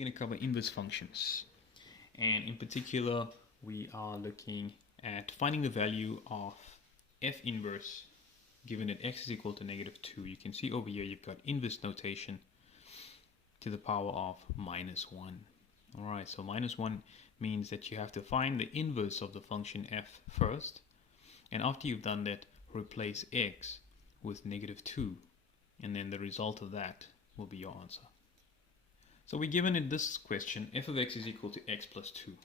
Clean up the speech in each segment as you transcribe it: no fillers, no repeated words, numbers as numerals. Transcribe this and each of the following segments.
going to cover inverse functions, and in particular we are looking at finding the value of f inverse given that x is equal to -2. You can see over here you've got inverse notation to the power of -1. Alright, so -1 means that you have to find the inverse of the function f first, and after you've done that, replace x with -2, and then the result of that will be your answer. So we're given in this question f of x is equal to x plus 2.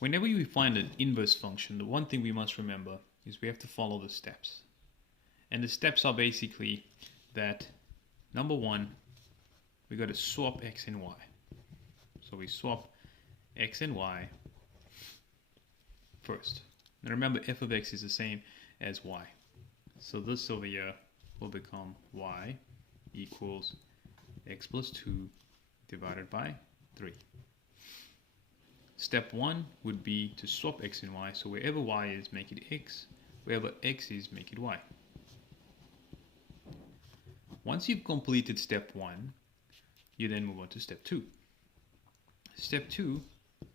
Whenever we find an inverse function, the one thing we must remember is we have to follow the steps. And the steps are basically that, number one, we got to swap x and y. So we swap x and y first. Now remember, f of x is the same as y. So this over here will become y equals x plus 2 divided by 3. Step 1 would be to swap x and y. So wherever y is, make it x. Wherever x is, make it y. Once you've completed step 1, you then move on to step 2. Step 2,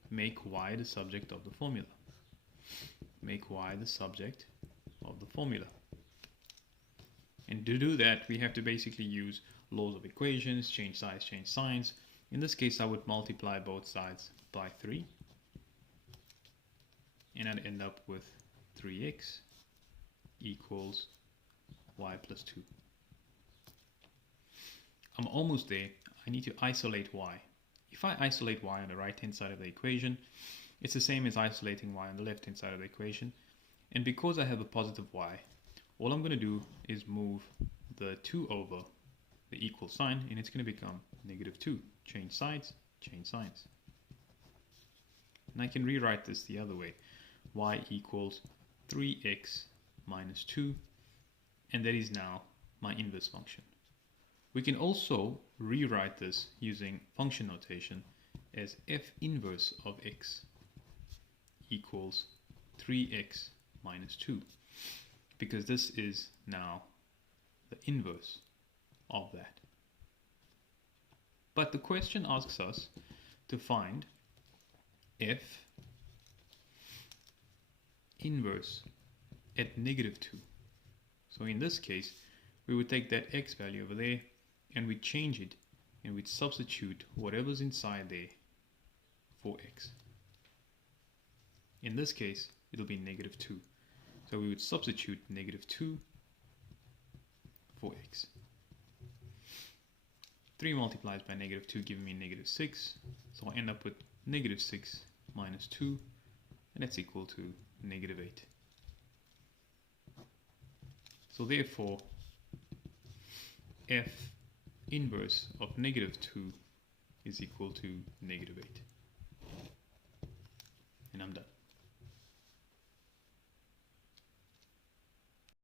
make y the subject of the formula. Make y the subject of the formula. And to do that, we have to basically use laws of equations, change size, change signs. In this case, I would multiply both sides by 3. And I'd end up with 3x equals y plus 2. I'm almost there. I need to isolate y. If I isolate y on the right hand side of the equation, it's the same as isolating y on the left hand side of the equation. And because I have a positive y, all I'm going to do is move the 2 over the equal sign, and it's going to become -2. Change sides, change signs. And I can rewrite this the other way. Y equals 3x minus 2, and that is now my inverse function. We can also rewrite this using function notation as f inverse of x equals 3x minus 2, because this is now the inverse of that. But the question asks us to find f inverse at -2. So in this case, we would take that x value over there and we'd change it, and we'd substitute whatever's inside there for x. In this case, it'll be -2. So we would substitute -2 for x. 3 multiplies by -2 giving me -6. So I end up with -6 minus 2, and that's equal to -8. So therefore, f inverse of -2 is equal to -8.